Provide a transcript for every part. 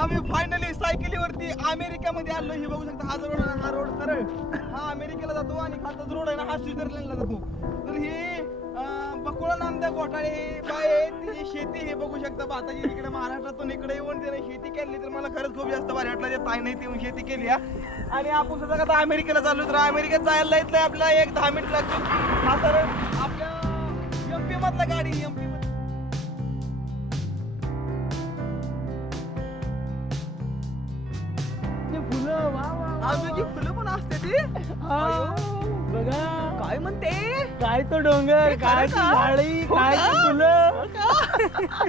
आम्ही फायनली सायकलीवरती अमेरिकेमध्ये आलो हे बघू शकता हा जो रोड हा रोड सरळ हा अमेरिकेला जातो आणि खालचा रोड आहे ना हा स्वित्झर्लंडला जातो तर हे बकुळा नामदा घोटाळे हे काय आहे शेती हे बघू शकता भाताची इकडे महाराष्ट्रातून इकडे येऊन त्याने शेती केली तर मला खरंच खूप जास्त भारी वाटलं ताई नाही ते शेती केली आणि आपण सुद्धा आता अमेरिकेला चाललो तर अमेरिकेत जायला इथलं आपल्याला एक दहा मिनिट लागतो हा सर आपल्या एम पी मधला गाडी एम पण असते ती बघा काय म्हणते काय तो डोंगर काय हो काय हो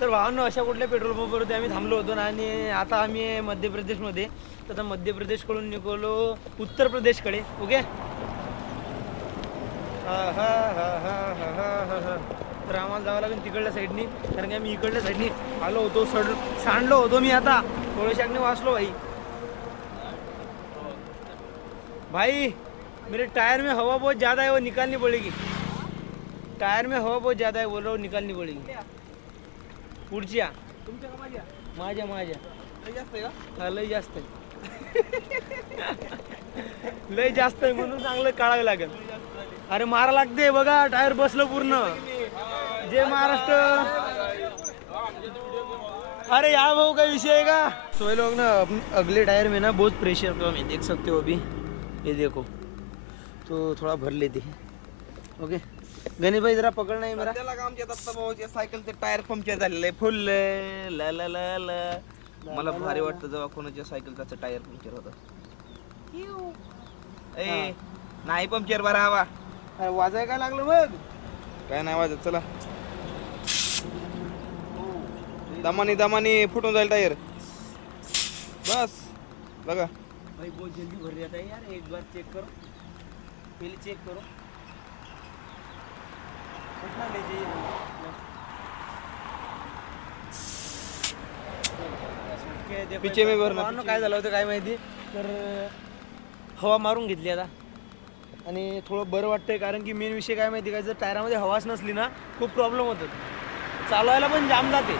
तर वाहन अशा कुठल्या पेट्रोल पंपवरती आम्ही थांबलो होतो आणि आता आम्ही मध्य मध्ये तर मध्य प्रदेश कडून निघलो उत्तर प्रदेश कडे ओके हा हा हा हा हा तर आम्हाला जावं लागेल तिकडल्या साईडनी कारण की आम्ही इकडल्या साईडनी आलो होतो सड सांडलो होतो मी आता थोड्याशाने वाचलो भाई भाई मेरे टायर में हवा बहुत ज़्यादा है वो निकालनी पड़ेगी टायर में हवा बहुत ज़्यादा है बोल रहा निकालनी पड़ेगी पुढच्या माझ्या माझ्या हा लय जास्त आहे लय जास्त आहे म्हणून चांगलं काढावं लागेल अरे मारा लागते बघा टायर बसलं पूर्ण जय महाराष्ट्र अरे या भाऊ का विषय आहे का सोय लोक ना अगले टायर में ना बहुत प्रेशर कम है देख सकते हो अभी ये देखो तो थोड़ा भर लेते हैं ओके गणेश भाई जरा पकड नाही मला त्याला काम येतात भाऊ जे सायकलचे टायर पंक्चर झालेलं आहे फुल ला ला ला ला मला भारी वाटतं जेव्हा कोणाच्या सायकलचा टायर पंक्चर होत नाही पंक्चर बरा हवा वाजाय काय लागलं मग काय नाही वाजत चला दमानी दमानी फुटून जाईल टायर बस बघा भाई बहुत जल्दी भर जाता है यार एक बार चेक करो पहले चेक करो कितना ले जाइए में काय झालं होतं काय माहिती तर हवा मारून घेतली आता आणि थोडं बरं वाटतंय कारण की मेन विषय काय माहिती काय जर टायरामध्ये हवाच नसली ना खूप प्रॉब्लेम होतो चालवायला पण जाम जाते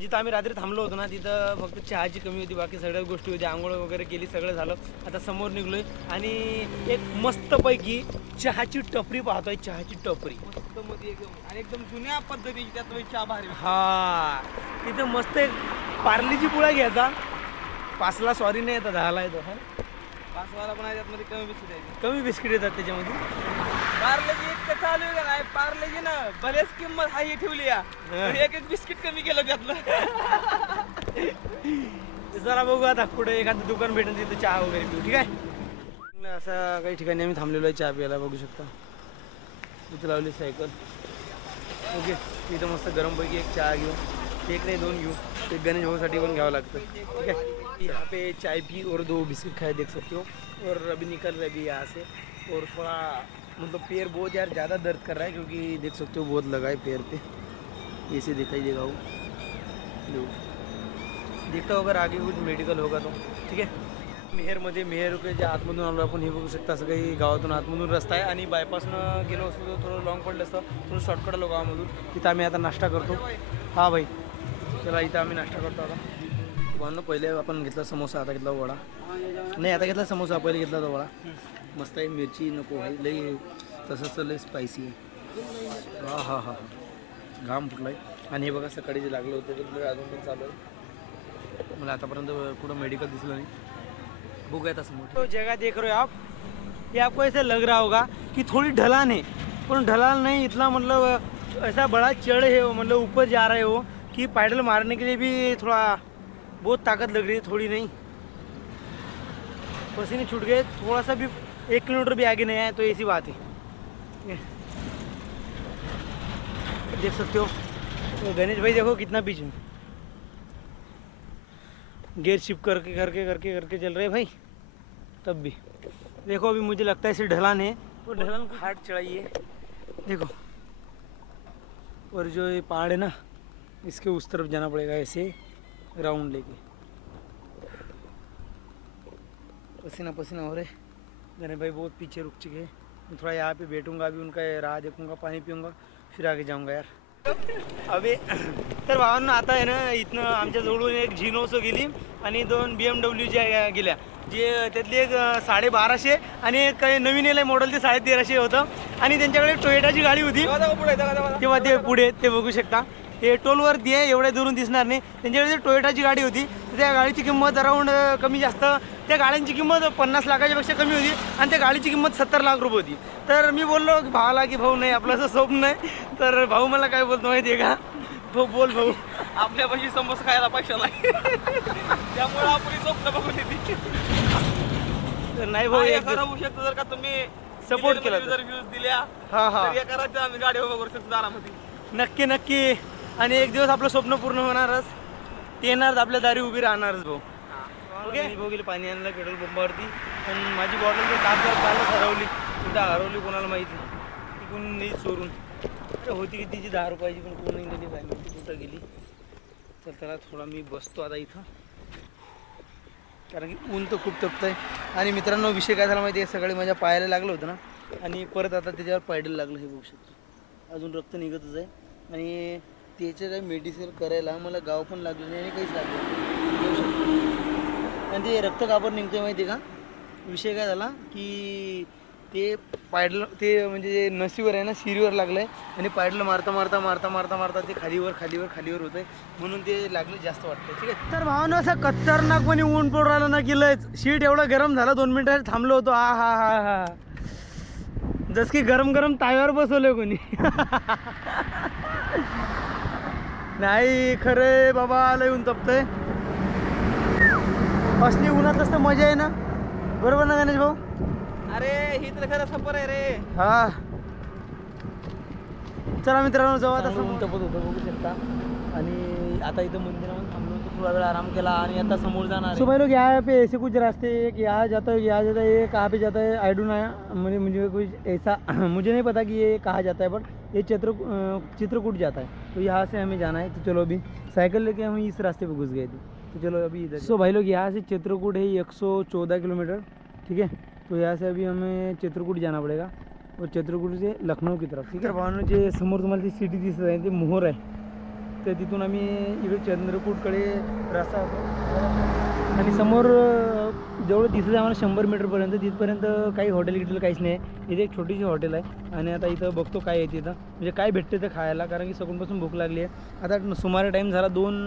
जिथं आम्ही रात्री थांबलो होतो ना तिथं फक्त चहाची कमी होती बाकी सगळ्या गोष्टी होती आंघोळ वगैरे केली सगळं झालं आता समोर निघलोय आणि एक मस्तपैकी चहाची टपरी पाहतोय चहाची टपरी एकदम आणि एकदम जुन्या पद्धतीची त्यात चहा भारी हा तिथं मस्त एक पार्लीची पुळा घ्यायचा पाचला सॉरी नाही येतात दहाला येतो हा पण आहे मध्ये कमी बिस्किट येतात कमी बिस्किट येतात त्याच्यामध्ये पार्लीची इतकं चालू आहे पार्ले जी ना बरेच किंमत ठेवली हाँ। एक एक बिस्किट कमी केलं त्यातलं जरा बघू आता कुठे एखादं दुकान भेटेल तिथे तो चहा वगैरे पिऊ ठीक आहे असं काही ठिकाणी आम्ही थांबलेलो आहे चहा प्यायला बघू शकता तो लावली सायकल ओके इथं तो मस्त गरमपैकी एक चहा घेऊ एक नाही दोन घेऊ एक गणेश भाऊसाठी पण घ्यावं लागतं ठीक आहे यहाँ पे चाय पी और दो बिस्किट खाए देख सकते हो और अभी निकल रहे यहाँ से और थोड़ा मतलब पैर बहुत यार ज़्यादा दर्द कर रहा है क्योंकि देख सकते हो बहुत लगा है पैर पे ऐसे दिखाई देगा वो देखता अगर आगे कुछ मेडिकल होगा तो ठीक आहे मेहर जे आतमधून आलो आपण हे बघू शकता असं काही गावातून आतमधून रस्ता आहे आणि बायपासनं गेलो असतो तर थोडं लॉंग पडलं असतं थोडं शॉर्टकट आलो गावामधून तिथं आम्ही आता नाश्ता करतो हा भाई चला इथं आम्ही नाश्ता करतो आता भावनं पहिले आपण घेतला समोसा आता घेतला वडा नाही आता घेतला समोसा पहिले घेतला तो वडा मस्त आहे मिरची नको आहे लई तसंच लई स्पायसी आहे हा हा हा घाम फुटला आहे आणि हे बघा सकाळी जे लागलं होतं अजून पण चालू आहे मला आतापर्यंत कुठं मेडिकल दिसलं नाही बुक आहे असं मोठं जगह देख रहे हो आप ये आपको ऐसा लग रहा होगा की थोड़ी ढलान है पण ढलान नाही इतना मतलब ऐसा बड़ा चढ़ है मतलब ऊपर जा रहे हो की पैडल मारने के लिए भी थोड़ा बहुत ताकत लग रही है थोड़ी नहीं पसीने छूट गए थोड़ा सा भी एक किलोमीटर भी आगे नहीं आए तो ऐसी बात है देख सकते हो तो गणेश भाई देखो कितना बीच में गेयर शिफ्ट करके करके करके करके चल रहे भाई तब भी देखो अभी मुझे लगता है इसे ढलान है वो ढलान को चढ़ाइए देखो और जो ये पहाड़ है ना इसके उस तरफ जाना पड़ेगा ऐसे राउंड लेके पसीना पसीना हो रहे गणेश भाई बहुत पीछे रुक चुके हैं थोड़ा यहाँ पे बैठूंगा अभी उनका राह देखूंगा पानी पीऊंगा फिर आगे जाऊंगा यार अबे तर भावांना आता आहे ना इथनं जवळून एक झिनोसो गेली आणि दोन बी एम डब्ल्यू ज्या गेल्या जे त्यातली एक साडेबाराशे आणि एक काही नवीन येलं मॉडेल ते साडे तेराशे होतं आणि त्यांच्याकडे टोएटाची गाडी होती तेव्हा ते पुढे ते बघू शकता हे टोलवर आहे एवढ्या दुरून दिसणार नाही त्यांच्याकडे टोयोटाची गाडी होती त्या गाडीची किंमत अराऊंड कमी जास्त त्या गाड्यांची किंमत पन्नास लाखाच्यापेक्षा कमी होती आणि त्या गाडीची किंमत सत्तर लाख रुपये होती तर मी बोललो की भावाला की भाऊ नाही आपलं असं स्वप्न आहे तर भाऊ मला काय बोलतो माहिती आहे का भाऊ बोल भाऊ आपल्यापाशी समोसा खायला पैसा नाही त्यामुळे आपली स्वप्न बघून येते तर नाही भाऊ होऊ शकतो जर का तुम्ही सपोर्ट केला जर व्ह्यूज दिल्या हा हा करायचं आम्ही गाडी बघू करू शकतो आरामध्ये नक्की नक्की आणि एक दिवस आपलं स्वप्न पूर्ण होणारच ते येणार आपल्या दारी उभी राहणारच भाऊ ओके भाऊ पाणी आणलं पेट्रोल पंपावरती पण माझी बॉटल तर ताप कालच हरवली तिथं हरवली कोणाला माहिती तिकून नाही चोरून अरे होती की तिची दहा रुपयाची पण कोण नाही दिली ती ती कुठं गेली तर त्याला थोडा मी बसतो आता इथं कारण की ऊन तर खूप तपतं आहे आणि मित्रांनो विषय काय झाला माहिती आहे सकाळी माझ्या पायाला लागलं होतं ना आणि परत आता त्याच्यावर पायडल लागलं हे बघू शकतो अजून रक्त निघतच आहे आणि त्याच्या काही मेडिसिन करायला मला गाव पण लागलं नाही आणि काहीच लागलं आणि ते रक्त कापड निघते माहिती आहे का विषय काय झाला की ते पायडलं ते म्हणजे नसीवर आहे ना शिरीवर लागलं आहे आणि पायडलं मारता मारता मारता मारता मारता ते खालीवर खालीवर खालीवर होत आहे म्हणून ते लागलं जास्त वाटतं ठीक आहे तर भावानं असं कच्चरनाकपणे ऊन पडून राहिलं ना गेलंच शीट एवढं गरम झालं दोन मिनटात थांबलो होतो आ हा हा हा जस की गरम गरम ताव्यावर बसवलं कोणी नाही खरे बाबा लय ऊन तपतंय असली उन्हात असतं मजा आहे ना बरोबर ना गणेश भाऊ अरे ही तर खरं सफर आहे रे हा चला मित्रांनो जाऊ आता समोर तपत होतो बघू शकता आणि आता इथं मंदिरामध्ये थांबलो होतो थोडा वेळ आराम केला आणि आता समोर जाणार सो पे ऐसे कुछ रास्ते एक या जाता या यहाँ जाता है ये कहाँ पे जाता मुझे म्हणजे, म्हणजे, कुछ ऐसा मुझे नहीं पता की ये कहा जाता है बट ये चित्र चित्रकूट जात आहे तो यहाँ से हमें जाना है तो चलो अभी साइकिल लेके हम इस रास्ते पर घुस गए थे तो चलो अभी इधर सो so, भाई लोग यहाँ से चित्रकूट है एक सौ चौदह किलोमीटर ठीक है तो यहाँ से अभी हमें चित्रकूट जाना पडेगा और चित्रकूट से लखनऊ की तरफ ठीक है वहाँ जे समोर तुम्हाला जी सिटी दिस मोहर है तो तिथु आम्मी इधर चंद्रकूट कड़े रास्ता समोर जवळ दिसलं आम्हाला शंभर मीटरपर्यंत तिथपर्यंत काही हॉटेल गिटेल काहीच नाही इथे एक छोटीशी हॉटेल आहे आणि आता इथं बघतो काय आहे तिथं म्हणजे काय भेटते तर खायला कारण की सकूनपासून भूक लागली आहे आता सुमारे टाईम झाला दोन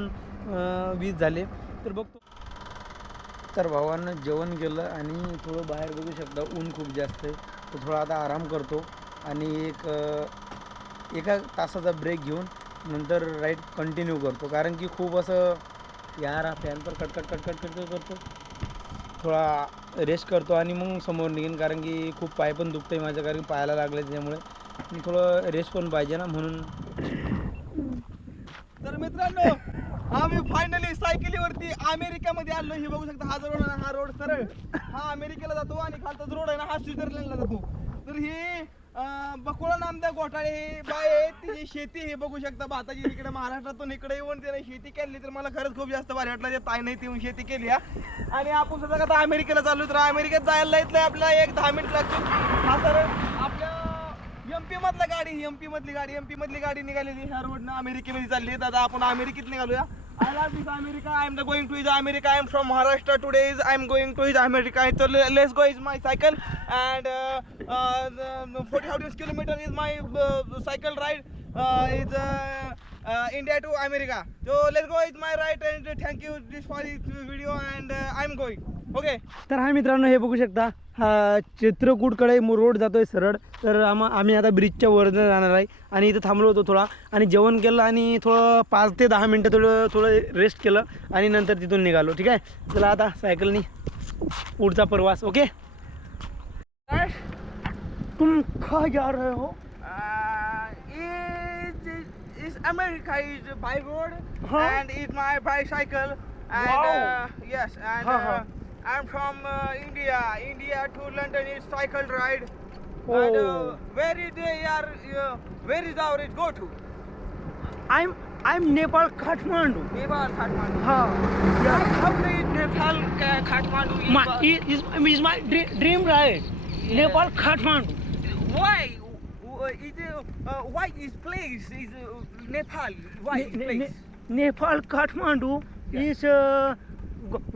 वीस झाले तर बघतो तर भावांना जेवण केलं आणि थोडं बाहेर बघू शकता ऊन खूप जास्त आहे तर थोडा आता आराम करतो आणि एक एका तासाचा ब्रेक घेऊन नंतर राईड कंटिन्यू करतो कारण की खूप असं या हा फॅन पर कटकट कटकट करतो करतो थोडा रेस्ट करतो आणि मग समोर निघेन कारण की खूप पाय पण दुखतं आहे माझ्या कारण पायाला लागलं त्यामुळे मी थोडं रेस्ट पण पाहिजे ना म्हणून तर मित्रांनो आम्ही फायनली सायकलीवरती अमेरिकेमध्ये आलो हे बघू शकता हा जो रोड हा रोड सरळ हा अमेरिकेला जातो आणि खालचा रोड आहे ना हा स्वित्झर्लंडला जातो तर ही बकुळा नामदेव घोटाळे हे बाय हे तिची शेती हे बघू शकता भाताची इकडे महाराष्ट्रातून इकडे येऊन त्याने शेती केली तर मला खरंच खूप जास्त भारी वाटलं जे नाही येऊन शेती केली या आणि आपण सुद्धा आता अमेरिकेला चाललो तर अमेरिकेत जायला येत नाही आपल्या एक दहा मिनिट लागतो हा आपल्या एमपी मधला गाडी एमपी मधली गाडी एमपी मधली गाडी निघालेली ह्या रोडनं अमेरिकेमध्ये चालली आहे. दादा आपण अमेरिकेत निघालूया I love this America. I am going to his America. I am from Maharashtra. Today I am going to his America. So let's go. Is my cycle and 40,000 kilometers is my cycle ride. Is India to America. So let's go. It's my ride and thank you for this video and uh, I am going. Okay तर हा मित्रांनो हे बघू शकता हा चित्रकूटकडे road जातोय सरळ तर आम्हा आम्ही आता ब्रिजच्या वरनं जाणार आहे आणि इथं थांबलो होतो थोडा आणि जेवण केलं आणि थोडं पाच ते दहा मिनटं थोडं थोडं रेस्ट केलं आणि नंतर तिथून निघालो ठीक आहे चला आता सायकलनी पुढचा प्रवास ओके तुम खा जा रहे हो is is my I'm from uh, India. India to London is cycle ride. Oh. And uh, where is they are? Uh, where is our go to? I'm I'm Nepal, Kathmandu. Nepal, Kathmandu. Huh. Yeah. How is Nepal, uh, Kathmandu? my, is, is my dream, ride. Yeah. Nepal, Kathmandu. Why? Uh, is, uh, why is place is uh, Nepal? Why is place? ne Nepal, Kathmandu yeah. is. Uh,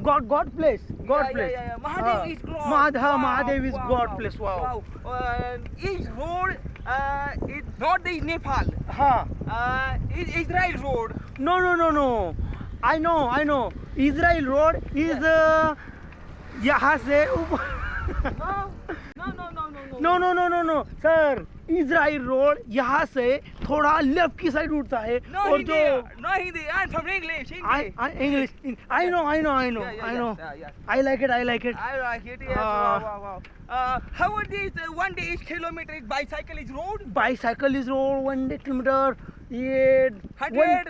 God, God place. God yeah, place. Yeah, yeah, yeah. Mahadev Ah. is God. Mahad- ha, Wow, Mahadev is wow, God wow, place. Wow. wow. Uh, is road uh, is not the Nepal. Ha. Uh, is Israel road. No, no, no, no. I know, I know. Israel Road is uh, यहाँ से ऊपर no no no no no sir Israel road यहाँ से थोड़ा left की side उठता है no, और जो know Hindi I from English English I know I know I know I know I like it I like it I like it how old is uh, one day each kilometer is bicycle is road bicycle is road one day kilometer ये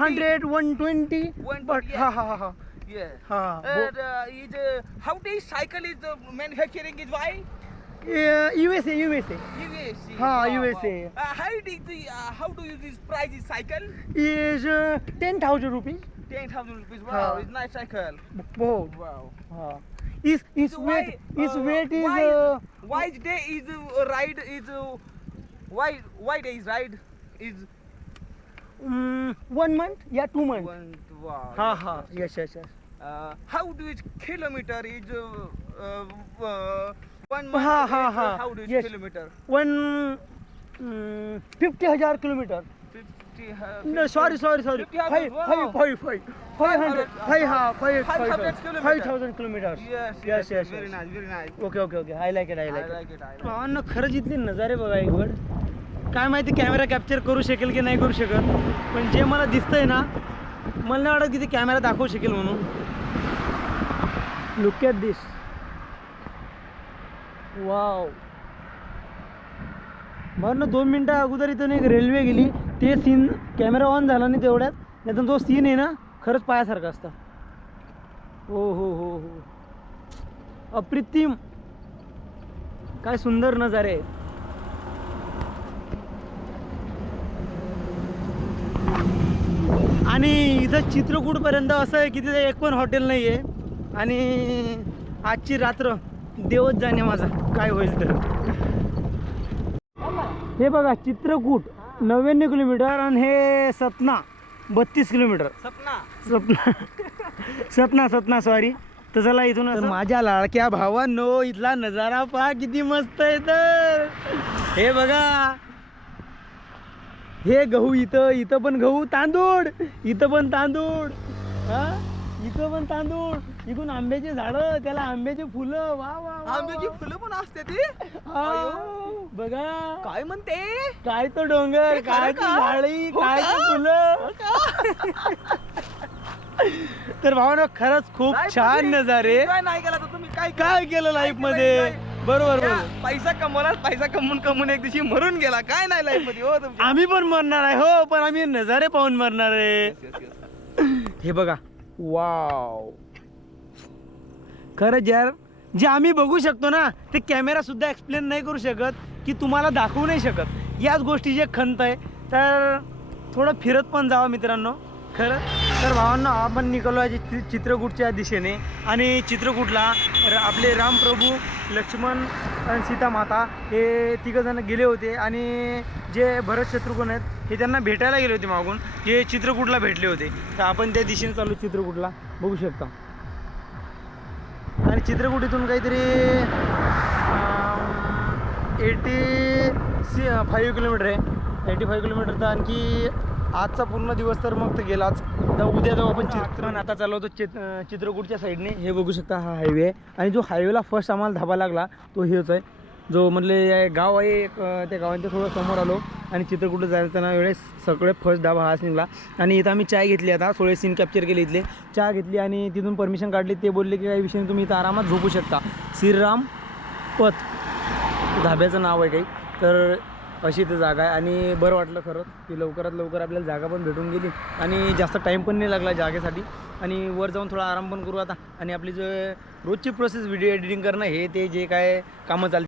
hundred one twenty but हाँ हाँ हाँ हाँ is how day cycle is manufacturing is why USA, uh, USA. USA. Ha, wow, USA. Wow. Uh, how did the uh, how do you uh, this price is cycle? Is uh, ten thousand rupees. Ten thousand rupees. Wow, ha. it's nice cycle. Oh. Wow. Ha. Is is so weight why, is uh, weight is why, uh, why day is uh, ride is uh, why why day is ride is um, one month yeah two months. One, wow. Ha ha. Yes yes yes. Uh, how do it kilometer is uh, uh, uh हा हा हा yes kilometer one fifty हजार kilometer sorry sorry sorry five five five five five hundred five हा five five five thousand kilometer yes yes okay okay okay I like it I like it भावांना खरंच इथले नजारे बघा एकवड काय माहिती camera capture करू शकेल की नाही करू शकेल पण जे मला दिसतंय ना मला नाही वाटत की कॅमेरा दाखवू शकेल म्हणून लुक ॲट दिस वाव बरं ना दोन मिनटं अगोदर इथून एक रेल्वे गेली ते सीन कॅमेरा ऑन झाला नाही तेवढ्यात नाही तो सीन आहे ना खरंच पायासारखा असता हो हो हो हो अप्रितिम काय सुंदर नजारे आणि इथं चित्रकूटपर्यंत असं आहे की तिथे एक पण हॉटेल नाही आहे आणि आजची रात्र देवच जाणे माझा काय होईल तर हे बघा चित्रकूट नव्याण्णव किलोमीटर आणि हे सतना बत्तीस किलोमीटर सपना सपना सतना सतना सॉरी तर चला इथून माझ्या लाडक्या भावानो इथला नजारा पहा किती मस्त आहे तर हे बघा हे गहू इथं इथं पण गहू तांदूळ इथं पण तांदूळ हा इथं पण तांदूळ इकडून आंब्याची झाड त्याला आंब्याची फुलं वा वा आंब्याची फुलं पण असते ती बघा काय म्हणते काय तो डोंगर काय ती झाडी हो काय ती फुलं हो तर ना खरंच खूप छान नजारे काय नाही केला तर तुम्ही काय काय केलं लाईफ मध्ये बरोबर बरोबर पैसा कमवला पैसा कमवून कमवून एक दिवशी मरून गेला काय नाही लाईफ मध्ये हो तुम्ही आम्ही पण मरणार आहे हो पण आम्ही नजारे पाहून मरणार आहे हे बघा वाव खरंच यार जे आम्ही बघू शकतो ना ते कॅमेरासुद्धा एक्सप्लेन नाही करू शकत की तुम्हाला दाखवू नाही शकत याच गोष्टी जे खंत आहे तर थोडं फिरत पण जावं मित्रांनो खरं तर भावांना आपण निघालो आहे चित्रकूटच्या दिशेने आणि चित्रकूटला आपले रामप्रभू लक्ष्मण आणि सीता माता हे तिघंजण गेले होते आणि जे भरत शत्रुघ्न आहेत हे त्यांना भेटायला गेले होते मागून हे चित्रकूटला भेटले होते तर आपण त्या दिशेने चालू चित्रकूटला बघू शकता आणि चित्रकूटीतून काहीतरी एटी सी फाईव्ह किलोमीटर आहे एटी फाईव्ह किलोमीटर तर आणखी आजचा पूर्ण दिवस तर मग तर गेलाच तर उद्या जाऊ आपण चित्र आता चालवतो चित चित्रकूटच्या साईडने हे बघू शकता हा हायवे आहे आणि जो हायवेला फर्स्ट आम्हाला धाबा लागला तो हेच आहे जो म्हणले गाव आहे त्या गावांच्या थोडं समोर आलो आणि जायला त्यांना वेळेस सगळे फर्स्ट डाबा हाच निघाला आणि इथं आम्ही चाय घेतली आता सोळे सीन कॅप्चर केले इथले चहा घेतली आणि तिथून परमिशन काढली ते बोलले की काही विषय तुम्ही इथं आरामात झोपू शकता श्रीराम पथ धाब्याचं नाव आहे काही तर अशी ती जागा आहे आणि बरं वाटलं खरं की लवकरात लवकर आपल्याला जागा पण भेटून गेली आणि जास्त टाईम पण नाही लागला जागेसाठी आणि वर जाऊन थोडा आराम पण करू आता आणि आपली जो रोजची प्रोसेस व्हिडिओ एडिटिंग करणं हे ते जे काय कामं चालते